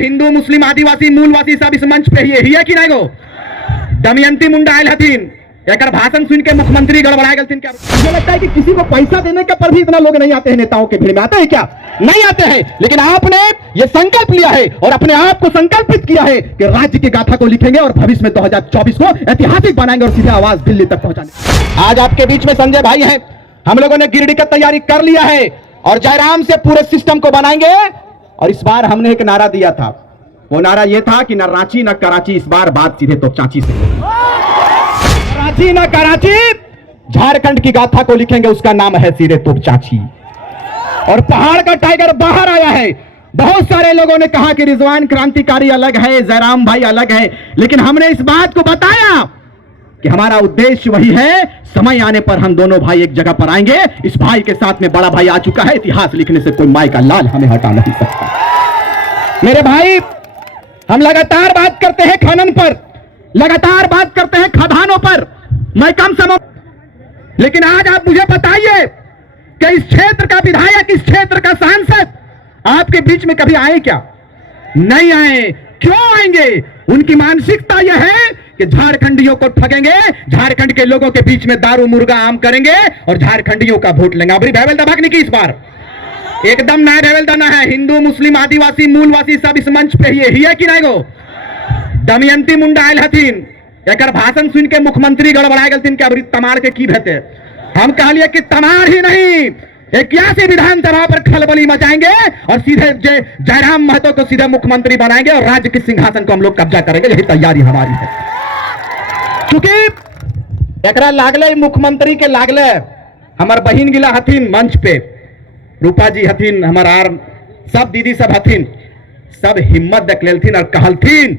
है हिंदू मुस्लिम आदिवासी मूलवासी सब इस मंच पे ही है कि नहीं गो दमयंती मुंडा आयल हथिन एक भाषण सुन के मुख्यमंत्री गड़बड़ा गए। क्या मुझे लगता है कि किसी को पैसा देने के पर भी इतना लोग नहीं आते हैं नेताओं के भीड़ में, आते हैं क्या? नहीं आते हैं। लेकिन आपने ये संकल्प लिया है और अपने आप को संकल्पित किया है कि राज्य की गाथा को लिखेंगे और भविष्य में 2024 को ऐतिहासिक बनाएंगे और सीधे आवाज दिल्ली तक पहुंचाएंगे। आज आपके बीच में संजय भाई हैं, हम लोगों ने गिरिडीह की तैयारी कर लिया है और जयराम से पूरे सिस्टम को बनाएंगे। और इस बार हमने एक नारा दिया था, वो नारा ये था कि न रांची न कराची, इस बार बात सीधे तो चाची से। रांची न कराची, झारखंड की गाथा को लिखेंगे, उसका नाम है सीधे तो चाची। और पहाड़ का टाइगर बाहर आया है। बहुत सारे लोगों ने कहा कि रिजवान क्रांतिकारी अलग है, जयराम भाई अलग है, लेकिन हमने इस बात को बताया कि हमारा उद्देश्य वही है। समय आने पर हम दोनों भाई एक जगह पर आएंगे। इस भाई के साथ में बड़ा भाई आ चुका है, इतिहास लिखने से कोई माई का लाल हमें हटा नहीं सकता। मेरे भाई, हम लगातार बात करते हैं खनन पर, लगातार बात करते हैं खदानों पर, मैं कम समय, लेकिन आज आप मुझे बताइए कि इस क्षेत्र का विधायक, इस क्षेत्र का सांसद आपके बीच में कभी आए क्या? नहीं आए। क्यों आएंगे? उनकी मानसिकता यह है कि झारखंडियों को ठगेंगे, झारखंड के लोगों के बीच में दारू मुर्गा आम करेंगे और झारखंडियों का वोट लेंगे। अबरी भैवेल दबाकने की इस बार एकदम नया भैवेल दाना है। हिंदू मुस्लिम आदिवासी मूलवासी सब इस मंच पे ही है कि नहीं गो दमयंती मुंडा आयल हथिन एक भाषण सुन के मुख्यमंत्री गड़बड़ा गए कि अबरी तमार के की भेते। हम कहलिए कि तमार ही नहीं, 81 विधानसभा पर खलबली मचाएंगे और सीधे जयराम महतो को सीधे मुख्यमंत्री बनाएंगे और राज्य के सिंहासन को हम लोग कब्जा करेंगे। यही तैयारी हमारी है। क्योंकि एकरा लागले मुख्यमंत्री के लागले हमार बहिन गिला हथिन मंच पे, रूपा जी हथिन, हमार सब दीदी सब हथिन, सब हिम्मत देखलेथिन और कहलथिन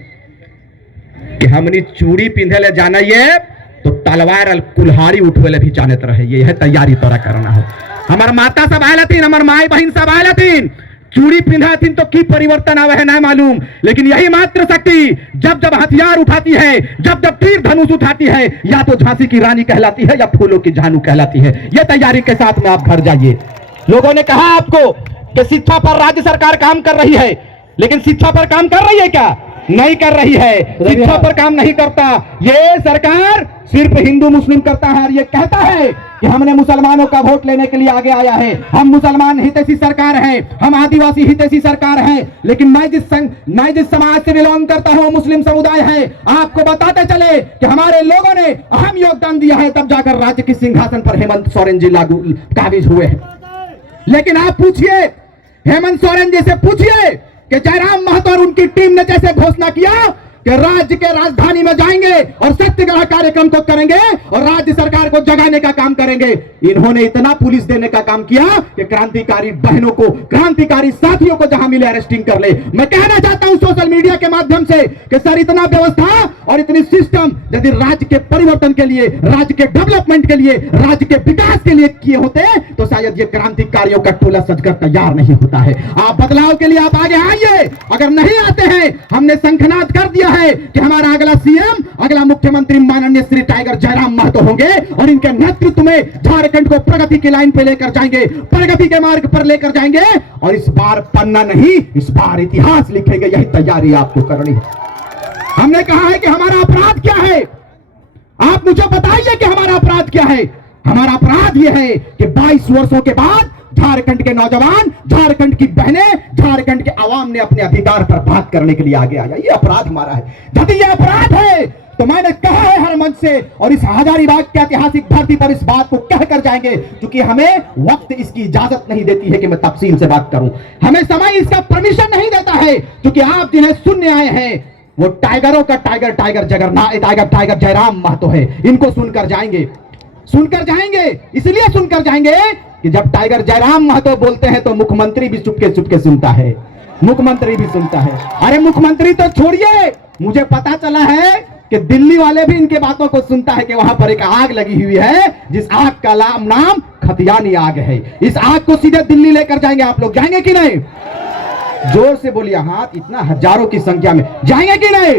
कि हमनी चूड़ी पिंधे ले जाना ये तो तलवार और कुल्हाड़ी उठवे ले भी जानत रहे। ये है तैयारी तोरा करना हो। हमार माता सब आयल हथिन, हमार माई बहन सब आयल हथिन, चूड़ी पिंधाथिन तो की परिवर्तन आवे है ना मालूम, लेकिन यही मात्र शक्ति जब जब हथियार उठाती है, जब जब तीर धनुष उठाती है, या तो झांसी की रानी कहलाती है या फूलों की झानू कहलाती है। यह तैयारी के साथ में आप घर जाइए। लोगों ने कहा आपको कि शिक्षा पर राज्य सरकार काम कर रही है, लेकिन शिक्षा पर काम कर रही है क्या? नहीं कर रही है। शिक्षा पर काम नहीं करता ये सरकार, सिर्फ हिंदू मुस्लिम करता है और ये कहता है कि हमने मुसलमानों का वोट लेने के लिए आगे आया है, हम मुसलमान हितैषी सरकार हैं, हम आदिवासी हितैषी सरकार हैं। लेकिन मैं जिस समाज से बिलोंग करता हूं मुस्लिम समुदाय है। आपको बताते चले कि हमारे लोगों ने अहम योगदान दिया है, तब जाकर राज्य के सिंहासन पर हेमंत सोरेन जी काबिज हुए हैं। लेकिन आप पूछिए हेमंत सोरेन जी से, पूछिए कि जयराम महतो और उनकी टीम ने जैसे घोषणा किया कि राज्य के राजधानी में जाएंगे और सत्याग्रह कार्यक्रम को करेंगे और राज्य सरकार को जगाने का काम करेंगे, इन्होंने इतना पुलिस देने का काम किया कि क्रांतिकारी बहनों को, क्रांतिकारी साथियों को जहां मिले अरेस्टिंग कर ले। मैं कहना चाहता हूं सोशल मीडिया के माध्यम से कि सर इतना व्यवस्था और इतनी सिस्टम यदि राज्य के परिवर्तन के लिए, राज्य के डेवलपमेंट के लिए, राज्य के विकास के लिए किए होते तो शायद ये क्रांतिकारियों का टोला सजकर तैयार नहीं होता है। आप बदलाव के लिए आप आगे आइए। अगर नहीं आते हैं, हमने शंखनाद कर दिया है कि हमारा अगला सीएम, अगला मुख्यमंत्री माननीय श्री टाइगर जयराम महतो होंगे और इनके नेतृत्व में झारखंड को प्रगति की लाइन पे लेकर जाएंगे, प्रगति के मार्ग पर लेकर जाएंगे। और इस बार पन्ना नहीं, इस बार इतिहास लिखेंगे। यही तैयारी आपको करनी है। हमने कहा है कि हमारा अपराध क्या है, आप मुझे बताइए कि हमारा अपराध क्या है। हमारा अपराध यह है कि 22 वर्षों के बाद झारखंड के नौजवान, झारखंड की बहनें, झारखंड के आवाम ने अपने अधिकार पर बात करने के लिए आगे आया। ये अपराध हमारा है। यदि ये अपराध है तो मैंने कहा है हर मंच से और इस हजारीबाग की ऐतिहासिक धरती पर इस बात को कहकर जाएंगे, क्योंकि हमें वक्त इसकी इजाजत नहीं देती है कि मैं तफसील से बात करूं। हमें समय इसका परमिशन नहीं देता है, क्योंकि आप जिन्हें सुनने आए हैं वो टाइगरों का टाइगर, टाइगर जयराम महतो है। इनको सुनकर जाएंगे, इसलिए सुनकर जाएंगे कि जब टाइगर जयराम महतो बोलते हैं तो मुख्यमंत्री भी चुपके सुनता है, मुख्यमंत्री भी सुनता है। अरे मुख्यमंत्री तो छोड़िए, मुझे पता चला है कि दिल्ली वाले भी इनके बातों को सुनता है कि वहां पर एक आग लगी हुई है, जिस आग का नाम खतियानी आग है। इस आग को सीधे दिल्ली लेकर जाएंगे। आप लोग जाएंगे कि नहीं? जोर से बोलिए। हाथ इतना हजारों की संख्या में जाएंगे कि नहीं?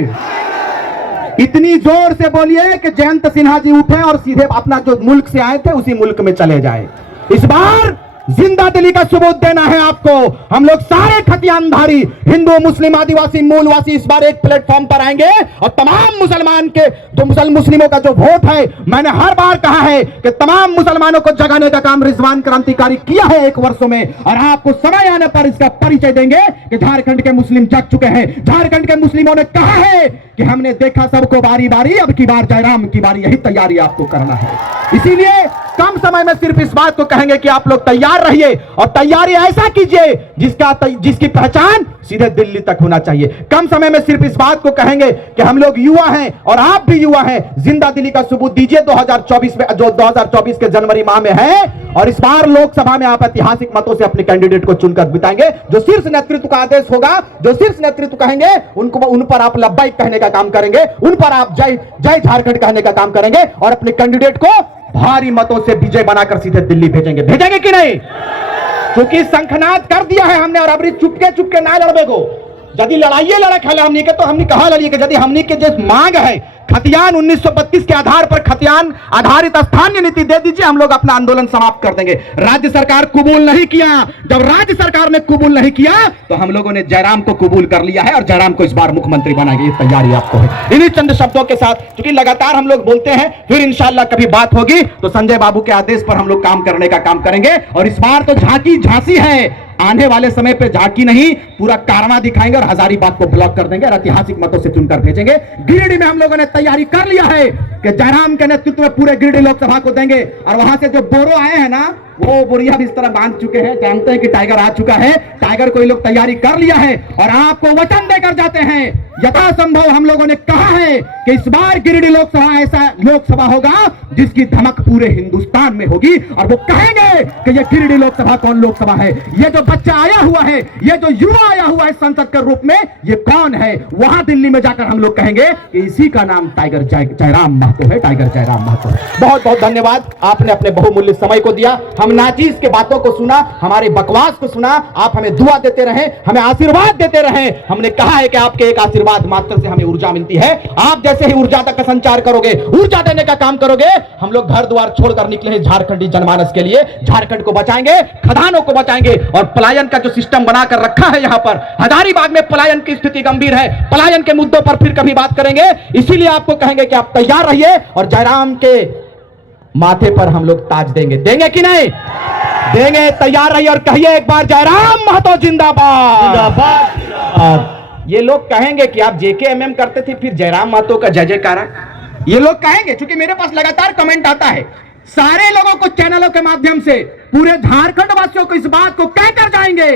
इतनी जोर से बोलिए कि जयंत सिन्हा जी उठे और सीधे अपना जो मुल्क से आए थे उसी मुल्क में चले जाए। इस बार जिंदा दिली का सबूत देना है आपको। हम लोग सारे खतियानधारी हिंदू मुस्लिम आदिवासी मूलवासी इस बार एक प्लेटफॉर्म पर आएंगे और तमाम मुसलमान के जो मुस्लिमों का जो वोट है, मैंने हर बार कहा है कि तमाम मुसलमानों को जगाने का काम रिजवान क्रांतिकारी किया है 1 वर्षों में, और आपको समय आने पर इसका परिचय देंगे कि झारखंड के मुस्लिम जग चुके हैं। झारखंड के मुस्लिमों ने कहा है कि हमने देखा सबको बारी बारी, अब की बार जयराम की बारी, यही तैयारी आपको करना है। इसीलिए कम समय में सिर्फ इस बात को कहेंगे कि आप लोग तैयार रहिए और तैयारी ऐसा कीजिए जिसकी पहचान सीधे दिल्ली तक होना चाहिए। कम समय में सिर्फ इस बात को कहेंगे कि हम लोग युवा हैं और आप भी युवा हैं, जिंदा दिली का सबूत दीजिए 2024 में, जो 2024 के जनवरी माह में है। और इस बार लोकसभा में आप ऐतिहासिक मतों से अपने कैंडिडेट को चुनकर बिताएंगे। जो शीर्ष नेतृत्व का आदेश होगा, जो शीर्ष नेतृत्व कहेंगे उन पर आप लब्बाइक कहने का काम करेंगे, उन पर आप जय जय झारखंड कहने का काम करेंगे और अपने कैंडिडेट को भारी मतों से विजय बनाकर सीधे दिल्ली भेजेंगे। भेजेंगे कि नहीं? क्योंकि शंखनाद कर दिया है हमने, और अभी चुपके चुपके ना लड़बे को। यदि लड़ाइए लड़क है हमनी के, तो हमने कहा लड़िए कि यदि हमनी के जो मांग है खतियान 1932 के आधार पर खतियान आधारित स्थानीय नीति दे दीजिए, हम लोग अपना आंदोलन समाप्त कर देंगे। राज्य सरकार कबूल नहीं किया, जब राज्य सरकार ने कबूल नहीं किया तो हम लोगों ने जयराम को कबूल कर लिया है और जयराम को इस बार मुख्यमंत्री बनाएंगे। ये तैयारी आपको है। इन्हीं चंद शब्दों के साथ, क्योंकि लगातार हम लोग बोलते हैं, फिर इंशाल्लाह कभी बात होगी तो संजय बाबू के आदेश पर हम लोग काम करने का काम करेंगे। और इस बार तो झांकी झांसी है, आने वाले समय पे झांकी नहीं पूरा कारवा दिखाएंगे और हजारीबाग को ब्लॉक कर देंगे और ऐतिहासिक मतों से चुनकर भेजेंगे। गिरिडीह में हम लोगों ने तैयारी कर लिया है कि जयराम के नेतृत्व में पूरे गिरिडीह लोकसभा को देंगे। और वहां से जो बोरो आए हैं ना, वो बोरिया भी इस तरह बांध चुके हैं, जानते हैं कि टाइगर आ चुका है। टाइगर को ये लोग तैयारी कर लिया है और आपको वचन देकर जाते हैं, यथासंभव हम लोगों ने कहा है कि इस बार गिरिडीह लोकसभा ऐसा लोकसभा होगा जिसकी धमक पूरे हिंदुस्तान में होगी। और वो कहेंगे कि ये गिरिडीह लोकसभा कौन लोकसभा है, ये जो बच्चा आया हुआ है, ये जो युवा आया हुआ है संसद के रूप में, ये कौन है। वहां दिल्ली में जाकर हम लोग कहेंगे कि इसी का नाम टाइगर जयराम महतो है, टाइगर जयराम महतो है। बहुत बहुत धन्यवाद, आपने अपने बहुमूल्य समय को दिया। हम नाचीज के बातों को सुना, हमारे बकवास को सुना, आप हमें दुआ देते रहे, हमें आशीर्वाद देते रहे। हमने कहा है कि आपके एक आशीर्वाद मात्र से हमें ऊर्जा मिलती है। आप जैसे ही ऊर्जा तक का संचार करोगे, ऊर्जा देने का काम करोगे, हम लोग घर द्वार छोड़कर निकले हैं झारखंडी जनमानस के लिए। झारखंड को बचाएंगे, खदानों को बचाएंगे और पलायन का जो सिस्टम बनाकर रखा है यहां पर, हजारीबाग में पलायन की स्थिति गंभीर है। पलायन के मुद्दों पर फिर कभी बात करेंगे, इसीलिए आपको कहेंगे कि आप तैयार रहिए और जयराम के माथे पर हम लोग ताज देंगे। देंगे कि नहीं? देंगे। तैयार रहिए और कहिए एक बार जयराम महतो जिंदाबाद। ये लोग कहेंगे कि आप जेकेएमएम करते थे, फिर जयराम महतो का जय जयकारा, ये लोग कहेंगे। क्योंकि मेरे पास लगातार कमेंट आता है, सारे लोगों को चैनलों के माध्यम से पूरे झारखंड वासियों को इस बात को कहकर जाएंगे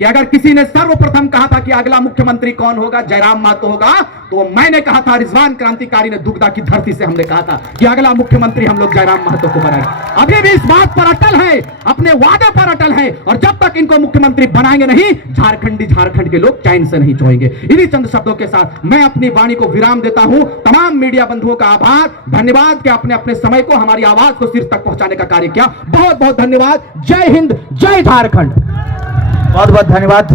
कि अगर किसी ने सर्वप्रथम कहा था कि अगला मुख्यमंत्री कौन होगा, जयराम महतो होगा, तो मैंने कहा था, रिजवान क्रांतिकारी ने दुगदा की धरती से हमने कहा था कि अगला मुख्यमंत्री हम लोग जयराम महतो को बनाएंगे। अभी भी इस बात पर अटल है, अपने वादे पर अटल है, और जब तक इनको मुख्यमंत्री बनाएंगे नहीं, झारखंड के लोग चैन से नहीं सोएंगे। इन्हीं चंद शब्दों के साथ मैं अपनी वाणी को विराम देता हूं। तमाम मीडिया बंधुओं का आभार, धन्यवाद कि आपने अपने समय को, हमारी आवाज को सिर तक पहुंचाने का कार्य किया। बहुत बहुत धन्यवाद। जय हिंद, जय झारखंड। बहुत बहुत धन्यवाद।